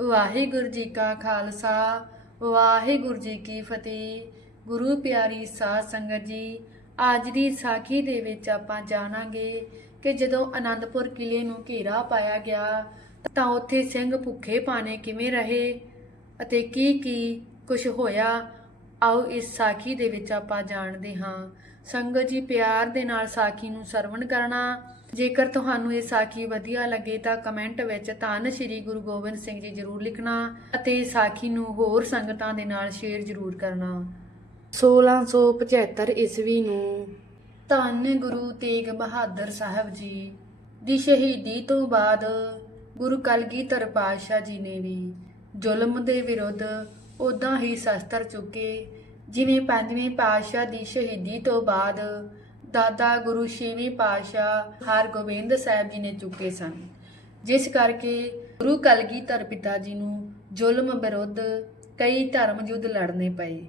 ਵਾਹਿਗੁਰੂ ਜੀ ਕਾ ਖਾਲਸਾ, ਵਾਹਿਗੁਰੂ ਜੀ ਕੀ ਫਤਿਹ। ਗੁਰੂ ਪਿਆਰੀ ਸਾਧ ਸੰਗਤ ਜੀ, ਅੱਜ ਦੀ ਸਾਖੀ ਦੇ ਵਿੱਚ ਆਪਾਂ ਜਾਣਾਂਗੇ ਕਿ ਜਦੋਂ ਆਨੰਦਪੁਰ ਕਿਲੇ ਨੂੰ ਘੇਰਾ ਪਾਇਆ ਗਿਆ, ਤਾਂ ਉੱਥੇ ਸਿੰਘ ਭੁੱਖੇ ਪਾਣੇ ਕਿਵੇਂ ਰਹੇ ਅਤੇ ਕੀ ਕੀ ਕੁਝ ਹੋਇਆ, ਆਓ ਇਸ ਸਾਖੀ ਦੇ ਵਿੱਚ ਆਪਾਂ ਜਾਣਦੇ ਹਾਂ। ਸੰਗਤ ਜੀ, ਪਿਆਰ ਦੇ ਨਾਲ ਸਾਖੀ ਨੂੰ ਸਰਵਣ ਕਰਨਾ ਜੇਕਰ ਤੁਹਾਨੂੰ ਇਹ ਸਾਖੀ ਵਧੀਆ ਲੱਗੇ ਤਾਂ ਕਮੈਂਟ ਵਿੱਚ ਧੰਨ ਸ਼੍ਰੀ ਗੁਰੂ ਗੋਬਿੰਦ ਸਿੰਘ ਜੀ ਜ਼ਰੂਰ ਲਿਖਣਾ ਅਤੇ ਸਾਖੀ ਨੂੰ ਹੋਰ ਸੰਗਤਾਂ ਦੇ ਨਾਲ ਸ਼ੇਅਰ ਜ਼ਰੂਰ ਕਰਨਾ। 1675 ਈਸਵੀ ਨੂੰ ਧੰਨ ਗੁਰੂ ਤੇਗ ਬਹਾਦਰ ਸਾਹਿਬ ਜੀ ਦੀ ਸ਼ਹੀਦੀ ਤੋਂ ਬਾਅਦ ਗੁਰੂ ਕਲਗੀਧਰ ਪਾਤਸ਼ਾਹ ਜੀ ਨੇ ਵੀ ਜ਼ੁਲਮ ਦੇ ਵਿਰੁੱਧ ਉਦਾਂ ਹੀ ਸ਼ਸਤਰ ਚੁੱਕੇ, ਜਿਵੇਂ ਪੰਜਵੇਂ ਪਾਤਸ਼ਾਹ ਦੀ ਸ਼ਹੀਦੀ ਤੋਂ ਬਾਅਦ ਦਾਦਾ ਗੁਰੂ ਛੇਵੇਂ ਪਾਤਸ਼ਾਹ ਹਰਗੋਬਿੰਦ ਸਾਹਿਬ ਜੀ ਨੇ ਚੁੱਕੇ ਸਨ, ਜਿਸ ਕਰਕੇ ਗੁਰੂ ਕਲਗੀਧਰ ਪਿਤਾ ਜੀ ਨੂੰ ਜ਼ੁਲਮ ਵਿਰੁੱਧ ਕਈ ਧਰਮ ਯੁੱਧ ਲੜਨੇ ਪਏ।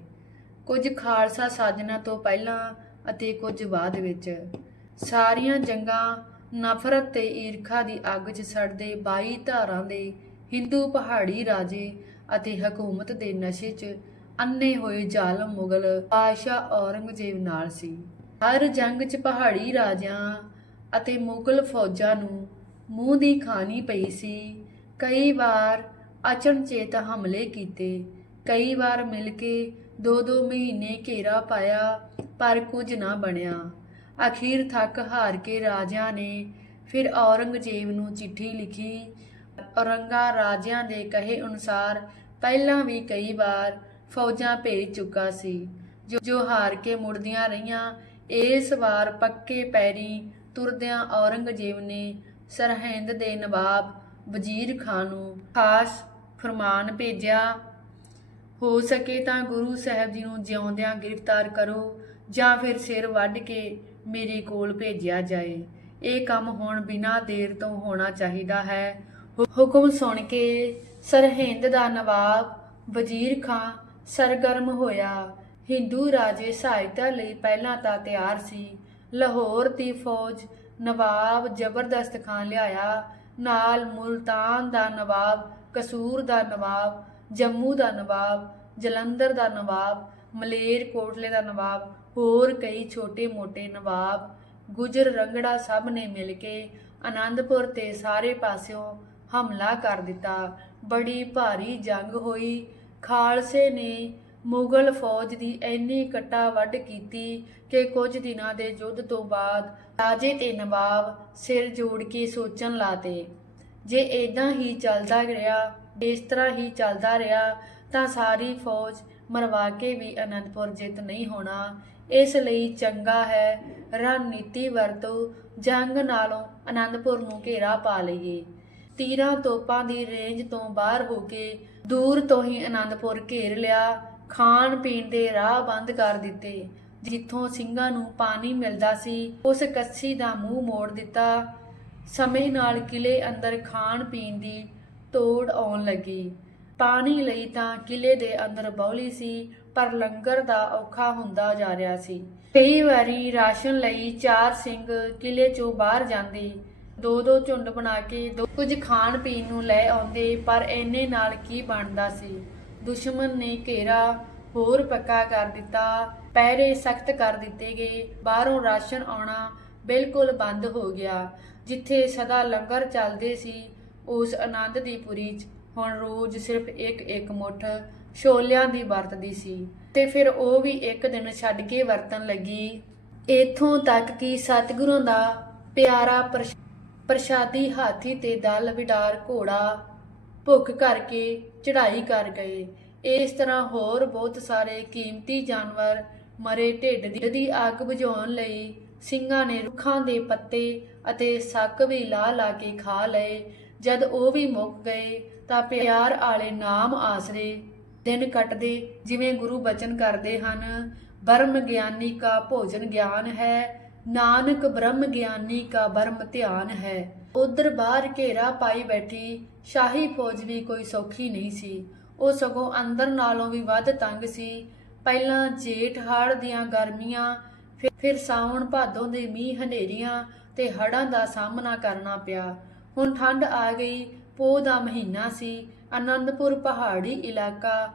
ਕੁਝ ਖਾਲਸਾ ਸਾਜਨਾ ਤੋਂ ਪਹਿਲਾਂ ਅਤੇ ਕੁਝ ਬਾਅਦ ਵਿੱਚ ਸਾਰੀਆਂ ਜੰਗਾਂ ਨਫ਼ਰਤ ਤੇ ਈਰਖਾ ਦੀ ਅੱਗ 'ਚ ਸੜਦੇ 22 ਧਾਰਾਂ ਦੇ ਹਿੰਦੂ ਪਹਾੜੀ ਰਾਜੇ ਅਤੇ ਹਕੂਮਤ ਦੇ ਨਸ਼ੇ 'ਚ ਅੰਨੇ ਹੋਏ ਜ਼ਾਲਮ ਮੁਗਲ ਪਾਸ਼ਾ ਔਰੰਗਜ਼ੇਬ ਨਾਲ ਸੀ। ਹਰ ਜੰਗ 'ਚ ਪਹਾੜੀ ਰਾਜਿਆਂ ਅਤੇ ਮੁਗਲ ਫੌਜਾਂ ਨੂੰ ਮੂੰਹ ਦੀ ਖਾਣੀ ਪਈ ਸੀ। ਕਈ ਵਾਰ ਅਚਨਚੇਤ ਹਮਲੇ ਕੀਤੇ, ਕਈ ਵਾਰ ਮਿਲ ਕੇ ਦੋ ਦੋ ਮਹੀਨੇ ਘੇਰਾ ਪਾਇਆ, ਪਰ ਕੁਝ ਨਾ ਬਣਿਆ। ਅਖੀਰ ਥੱਕ ਹਾਰ ਕੇ ਰਾਜਿਆਂ ਨੇ ਫਿਰ ਔਰੰਗਜ਼ੇਬ ਨੂੰ ਚਿੱਠੀ ਲਿਖੀ। ਔਰੰਗਾ ਰਾਜਿਆਂ ਦੇ ਕਹੇ ਅਨੁਸਾਰ ਪਹਿਲਾਂ ਵੀ ਕਈ ਵਾਰ ਫੌਜਾਂ ਭੇਜ ਚੁੱਕਾ ਸੀ ਜੋ ਜੋ ਹਾਰ ਕੇ ਮੁੜਦੀਆਂ ਰਹੀਆਂ ਇਸ ਵਾਰ ਪੱਕੇ ਪੈਰੀ ਤੁਰਦਿਆਂ ਔਰੰਗਜ਼ੇਬ ਨੇ ਸਰਹਿੰਦ ਦੇ ਨਵਾਬ ਵਜ਼ੀਰ ਖਾਨ ਨੂੰ ਖਾਸ ਫਰਮਾਨ ਭੇਜਿਆ, ਹੋ ਸਕੇ ਤਾਂ ਗੁਰੂ ਸਾਹਿਬ ਜੀ ਨੂੰ ਜਿਉਂਦਿਆਂ ਗ੍ਰਿਫਤਾਰ ਕਰੋ ਜਾਂ ਫਿਰ ਸਿਰ ਵੱਢ ਕੇ ਮੇਰੇ ਕੋਲ ਭੇਜਿਆ ਜਾਏ। ਇਹ ਕੰਮ ਹੁਣ ਬਿਨਾਂ ਦੇਰ ਤੋਂ ਹੋਣਾ ਚਾਹੀਦਾ ਹੈ। ਹੁਕਮ ਸੁਣ ਕੇ ਸਰਹਿੰਦ ਦਾ ਨਵਾਬ ਵਜ਼ੀਰ ਖਾਂ ਸਰਗਰਮ ਹੋਇਆ। ਹਿੰਦੂ ਰਾਜੇ ਸਹਾਇਤਾ ਲਈ ਪਹਿਲਾਂ ਤਾਂ ਤਿਆਰ ਸੀ। ਲਾਹੌਰ ਦੀ ਫੌਜ ਨਵਾਬ ਜ਼ਬਰਦਸਤ ਖਾਨ ਲਿਆਇਆ। ਨਾਲ ਮੁਲਤਾਨ ਦਾ ਨਵਾਬ, ਕਸੂਰ ਦਾ ਨਵਾਬ, ਜੰਮੂ ਦਾ ਨਵਾਬ, ਜਲੰਧਰ ਦਾ ਨਵਾਬ, ਮਲੇਰ ਕੋਟਲੇ ਦਾ ਨਵਾਬ, ਹੋਰ ਕਈ ਛੋਟੇ-ਮੋਟੇ ਨਵਾਬ, ਗੁਜਰ ਰੰਗੜਾ ਸਭ ਨੇ ਮਿਲ ਕੇ ਆਨੰਦਪੁਰ ਤੇ ਸਾਰੇ ਪਾਸਿਓਂ ਹਮਲਾ ਕਰ ਦਿੱਤਾ। ਬੜੀ ਭਾਰੀ ਜੰਗ ਹੋਈ। ਖਾਲਸੇ ਨੇ ਮੁਗਲ ਫੌਜ ਦੀ ਇੰਨੀ ਕਟਾ ਵੱਢ ਕੀਤੀ ਕਿ ਕੁਝ ਦਿਨਾਂ ਦੇ ਯੁੱਧ ਤੋਂ ਬਾਅਦ ਰਾਜੇ ਤੇ ਨਵਾਬ ਸਿਰ ਜੋੜ ਕੇ ਸੋਚਣ ਲਾਤੇ ਜੇ ਇਦਾਂ ਹੀ ਚੱਲਦਾ ਰਿਹਾ, ਇਸ ਤਰ੍ਹਾਂ ਹੀ ਚੱਲਦਾ ਰਿਹਾ, ਤਾਂ ਸਾਰੀ ਫੌਜ ਮਰਵਾ ਕੇ ਵੀ ਅਨੰਦਪੁਰ ਜਿੱਤ ਨਹੀਂ ਹੋਣਾ। ਇਸ ਲਈ ਚੰਗਾ ਹੈ ਰਣਨੀਤੀ ਵਰਤੋ, ਜੰਗ ਨਾਲੋਂ ਅਨੰਦਪੁਰ ਨੂੰ ਘੇਰਾ ਪਾ ਲਈਏ। ਤੀਰਾਂ ਤੋਪਾਂ ਦੀ ਰੇਂਜ ਤੋਂ ਬਾਹਰ ਹੋ ਕੇ ਦੂਰ ਤੋਂ ਹੀ ਅਨੰਦਪੁਰ ਘੇਰ ਲਿਆ। ਖਾਣ ਪੀਣ ਦੇ ਰਾਹ ਬੰਦ ਕਰ ਦਿੱਤੇ, ਜਿੱਥੋਂ ਸਿੰਘਾਂ ਨੂੰ ਪਾਣੀ ਮਿਲਦਾ ਸੀ, ਉਸ ਕੱਸੀ ਦਾ ਮੂੰਹ ਮੋੜ ਦਿੱਤਾ। ਸਮੇਂ ਨਾਲ ਕਿਲੇ ਅੰਦਰ ਖਾਣ ਪੀਣ ਦੀ ਤੋੜ ਆਉਣ ਲੱਗੀ। ਪਾਣੀ ਲਈ ਤਾਂ ਕਿਲੇ ਦੇ ਅੰਦਰ ਬੌਲੀ ਸੀ, ਪਰ ਲੰਗਰ ਦਾ ਔਖਾ ਹੁੰਦਾ ਜਾ ਰਿਹਾ ਸੀ। ਕਈ ਵਾਰੀ ਰਾਸ਼ਨ ਲਈ ਚਾਰ ਸਿੰਘ ਕਿਲੇ ਚੋਂ ਬਾਹਰ ਜਾਂਦੇ। ਦੋ ਦੋ ਝੁੰਡ ਬਣਾ ਕੇ ਦੋ ਕੁਝ ਖਾਣ ਪੀਣ ਨੂੰ ਲੈ ਆਉਂਦੇ, ਪਰ ਇੰਨੇ ਨਾਲ ਕੀ ਬਣਦਾ ਸੀ? ਦੁਸ਼ਮਣ ਨੇ ਘੇਰਾ ਹੋਰ ਪੱਕਾ ਕਰ ਦਿੱਤਾ। ਪਹਿਰੇ ਸਖਤ ਕਰ ਦਿੱਤੇ ਗਏ। ਬਾਹਰੋਂ ਰਾਸ਼ਨ ਆਉਣਾ ਬਿਲਕੁਲ ਬੰਦ ਹੋ ਗਿਆ। ਜਿੱਥੇ ਸਦਾ ਲੰਗਰ ਚੱਲਦੇ ਸੀ, ਉਸ ਆਨੰਦ ਦੀ ਪੁਰੀ 'ਚ ਹੁਣ ਰੋਜ਼ ਸਿਰਫ ਇੱਕ ਇੱਕ ਮੁੱਠ ਛੋਲਿਆਂ ਦੀ ਵਰਤਦੀ ਸੀ। ਤੇ ਫਿਰ ਉਹ ਵੀ ਇੱਕ ਦਿਨ ਛੱਡ ਕੇ ਵਰਤਣ ਲੱਗੀ। ਇਥੋਂ ਤੱਕ ਕਿ ਸਤਿਗੁਰਾਂ ਦਾ ਪਿਆਰਾ ਪ੍ਰਸ਼- ਪ੍ਰਸ਼ਾਦੀ ਹਾਥੀ ਤੇ ਦਲ ਵਿਡਾਰ ਘੋੜਾ ਭੁੱਖ ਕਰਕੇ ਚੜ੍ਹਾਈ ਕਰ ਗਏ। ਇਸ ਤਰ੍ਹਾਂ ਹੋਰ ਬਹੁਤ ਸਾਰੇ ਕੀਮਤੀ ਜਾਨਵਰ ਮਰੇ ਢਿੱਡ ਦੀ- ਅੱਗ ਬੁਝਾਉਣ ਲਈ ਸਿੰਘਾਂ ਨੇ ਰੁੱਖਾਂ ਦੇ ਪੱਤੇ ਅਤੇ ਸੱਕ ਵੀ ਲਾ ਲਾ ਕੇ ਖਾ ਲਏ। ਜਦ ਉਹ ਵੀ ਮੁੱਕ ਗਏ ਤਾਂ ਪਿਆਰ ਆਲੇ ਨਾਮ ਆਸਰੇ ਦਿਨ ਕੱਟਦੇ ਜਿਵੇਂ ਗੁਰੂ ਬਚਨ ਕਰਦੇ ਹਨ, ਬਰਮ ਗਿਆਨੀ ਕਾ ਭੋਜਨ ਗਿਆਨ ਹੈ, ਨਾਨਕ ਬ੍ਰਹਮ ਗਿਆਨੀ ਕਾ ਬਰਮ ਧਿਆਨ ਹੈ। ਉਧਰ ਬਾਹਰ ਘੇਰਾ ਪਾਈ ਬੈਠੀ, ਸ਼ਾਹੀ ਫੌਜ ਵੀ ਕੋਈ ਸੌਖੀ ਨਹੀਂ ਸੀ। ਉਹ ਸਗੋਂ ਅੰਦਰ ਨਾਲੋਂ ਵੀ ਵੱਧ ਤੰਗ ਸੀ। ਪਹਿਲਾਂ ਜੇਠ ਹਾੜ ਦੀਆਂ ਗਰਮੀਆਂ, ਫਿਰ- ਸਾਵਣ ਭਾਦੋਂ ਦੇ ਮੀਂਹ ਹਨੇਰੀਆਂ ਤੇ ਹੜਾਂ ਦਾ ਸਾਹਮਣਾ ਕਰਨਾ ਪਿਆ। ਹੁਣ ਠੰਡ ਆ ਗਈ, ਪੋਹ ਦਾ ਮਹੀਨਾ ਸੀ। ਅਨੰਦਪੁਰ ਪਹਾੜੀ ਇਲਾਕਾ,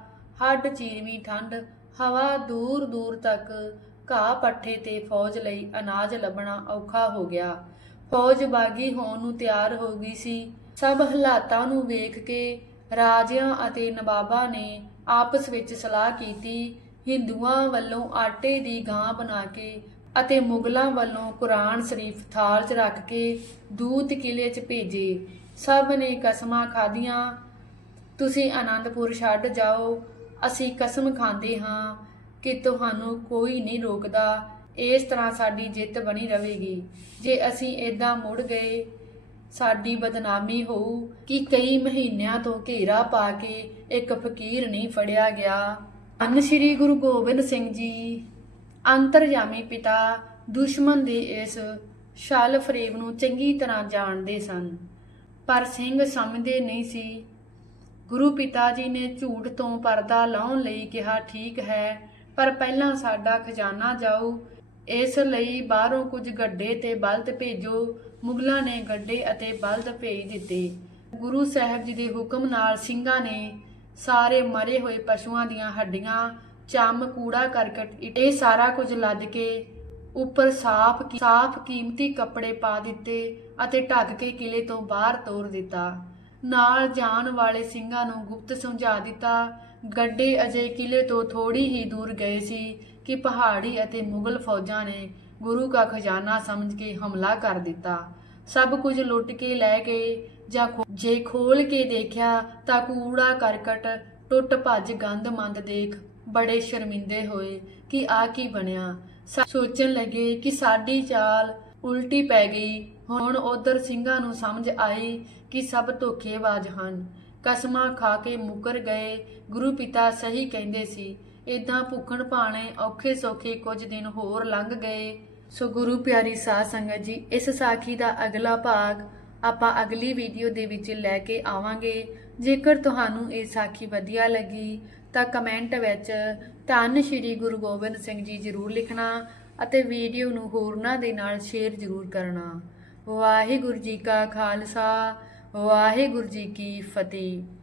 ਹੱਡ ਚੀਰਵੀਂ ਠੰਡ ਹਵਾ ਦੂਰ ਦੂਰ ਤੱਕ ਘਾਹ ਪੱਠੇ ਤੇ ਫੌਜ ਲਈ ਅਨਾਜ ਲੱਭਣਾ ਔਖਾ ਹੋ ਗਿਆ। ਫੌਜ ਬਾਗੀ ਹੋਣ ਨੂੰ ਤਿਆਰ ਹੋ ਗਈ ਸੀ। ਸਭ ਹਾਲਾਤਾਂ ਨੂੰ ਵੇਖ ਕੇ ਰਾਜਿਆਂ ਅਤੇ ਨਵਾਬਾਂ ਨੇ ਆਪਸ ਵਿੱਚ ਸਲਾਹ ਕੀਤੀ, ਹਿੰਦੂਆਂ ਵੱਲੋਂ ਆਟੇ ਦੀ ਗਾਂ ਬਣਾ ਕੇ ਅਤੇ ਮੁਗਲਾਂ ਵੱਲੋਂ ਕੁਰਾਨ ਸ਼ਰੀਫ ਥਾਲ 'ਚ ਰੱਖ ਕੇ ਦੂਤ ਕਿਲੇ 'ਚ ਭੇਜੇ। ਸਭ ਨੇ ਕਸਮਾਂ ਖਾਧੀਆਂ, ਤੁਸੀਂ ਆਨੰਦਪੁਰ ਛੱਡ ਜਾਓ, ਅਸੀਂ ਕਸਮ ਖਾਂਦੇ ਹਾਂ ਕਿ ਤੁਹਾਨੂੰ ਕੋਈ ਨਹੀਂ ਰੋਕਦਾ। ਇਸ ਤਰ੍ਹਾਂ ਸਾਡੀ ਜਿੱਤ ਬਣੀ ਰਹੇਗੀ। ਜੇ ਅਸੀਂ ਏਦਾਂ ਮੁੜ ਗਏ, ਸਾਡੀ ਬਦਨਾਮੀ ਹੋਊ ਕਿ ਕਈ ਮਹੀਨਿਆਂ ਤੋਂ ਘੇਰਾ ਪਾ ਕੇ ਇੱਕ ਫਕੀਰ ਨਹੀਂ ਫੜਿਆ ਗਿਆ। ਅੰਨ ਸ੍ਰੀ ਗੁਰੂ ਗੋਬਿੰਦ ਸਿੰਘ ਜੀ ਅੰਤਰਜਾਮੀ ਪਿਤਾ ਦੁਸ਼ਮਣ ਦੇ ਇਸ ਛਲ ਫਰੇਬ ਨੂੰ ਚੰਗੀ ਤਰ੍ਹਾਂ ਜਾਣਦੇ ਸਨ। ਪਰ ਸਿੰਘ ਸਮਝਦੇ ਨਹੀਂ ਸੀ। ਗੁਰੂ ਪਿਤਾ ਜੀ ਨੇ ਝੂਠ ਤੋਂ ਪਰਦਾ ਲਾਉਣ ਲਈ ਕਿਹਾ, ਠੀਕ ਹੈ, ਪਰ ਪਹਿਲਾਂ ਸਾਡਾ ਖਜ਼ਾਨਾ ਜਾਊ। ਇਸ ਲਈ ਬਾਹਰੋਂ ਕੁਝ ਗੱਡੇ ਤੇ ਬਲਦ ਭੇਜੋ। ਮੁਗਲਾਂ ਨੇ ਗੱਡੇ ਅਤੇ ਬਲਦ ਭੇਜ ਦਿੱਤੇ। ਗੁਰੂ ਸਾਹਿਬ ਜੀ ਦੇ ਹੁਕਮ ਨਾਲ ਸਿੰਘਾਂ ਨੇ ਸਾਰੇ ਮਰੇ ਹੋਏ ਪਸ਼ੂਆਂ ਦੀਆਂ ਹੱਡੀਆਂ, ਚੰਮ, ਕੂੜਾ, ਕਰਕਟ ਇਹ ਸਾਰਾ ਕੁਝ ਲੱਦ ਕੇ ਉੱਪਰ ਸਾਫ਼ ਸਾਫ਼ ਕੀਮਤੀ ਕੱਪੜੇ ਪਾ ਦਿੱਤੇ ਅਤੇ ਢੱਕ ਕੇ ਕਿਲੇ ਤੋਂ ਬਾਹਰ ਤੋਰ ਦਿੱਤਾ। ਨਾਲ ਜਾਣ ਵਾਲੇ ਸਿੰਘਾਂ ਨੂੰ ਗੁਪਤ ਸਮਝਾ ਦਿੱਤਾ ਗੱਡੇ ਅਜੇ ਕਿਲੇ ਤੋਂ ਥੋੜੀ ਹੀ ਦੂਰ ਗਏ ਸੀ ਕਿ ਪਹਾੜੀ ਅਤੇ ਮੁਗਲ ਫੌਜਾਂ ਨੇ ਗੁਰੂ ਦਾ ਖਜ਼ਾਨਾ ਸਮਝ ਕੇ ਹਮਲਾ ਕਰ ਦਿੱਤਾ। ਸਭ ਕੁਝ ਲੁੱਟ ਕੇ ਲੈ ਗਏ ਜਾਂ ਜੇ ਖੋਲ ਕੇ ਦੇਖਿਆ ਤਾਂ ਕੂੜਾ ਕਰਕਟ ਟੁੱਟ ਭੱਜ ਗੰਦ ਮੰਦ ਦੇਖ ਬੜੇ ਸ਼ਰਮਿੰਦੇ ਹੋਏ ਕਿ ਆ ਕੀ ਬਣਿਆ। ਸ- ਸੋਚਣ ਲੱਗੇ ਕਿ ਸਾਡੀ ਚਾਲ ਉਲਟੀ ਪੈ ਗਈ। ਹੁਣ ਉਧਰ ਸਿੰਘਾਂ ਨੂੰ ਸਮਝ ਆਈ ਕਿ ਸਭ ਧੋਖੇਬਾਜ਼ ਹਨ। ਕਸਮਾਂ ਖਾ ਕੇ ਮੁਕਰ ਗਏ। ਗੁਰੂ ਪਿਤਾ ਸਹੀ ਕਹਿੰਦੇ ਸੀ ਇਦਾਂ ਭੁੱਖਣ ਭਾਣੇ ਔਖੇ ਸੌਖੇ ਕੁਝ ਦਿਨ ਹੋਰ ਲੰਘ ਗਏ। ਸੋ ਗੁਰੂ ਪਿਆਰੀ ਸਾਧ ਸੰਗਤ ਜੀ, ਇਸ ਸਾਖੀ ਦਾ ਅਗਲਾ ਭਾਗ ਆਪਾਂ ਅਗਲੀ ਵੀਡੀਓ ਦੇ ਵਿੱਚ ਲੈ ਕੇ ਆਵਾਂਗੇ। ਜੇਕਰ ਤੁਹਾਨੂੰ ਇਹ ਸਾਖੀ ਵਧੀਆ ਲੱਗੀ, ਤਾਂ ਕਮੈਂਟ ਵਿੱਚ ਧੰਨ ਸ਼੍ਰੀ ਗੁਰੂ ਗੋਬਿੰਦ ਸਿੰਘ ਜੀ ਜ਼ਰੂਰ ਲਿਖਣਾ ਅਤੇ ਵੀਡੀਓ ਨੂੰ ਹੋਰਨਾਂ ਦੇ ਨਾਲ ਸ਼ੇਅਰ ਜ਼ਰੂਰ ਕਰਨਾ। ਵਾਹਿਗੁਰੂ ਜੀ ਕਾ ਖਾਲਸਾ ਵਾਹਿਗੁਰੂ ਜੀ ਕੀ ਫਤਿਹ।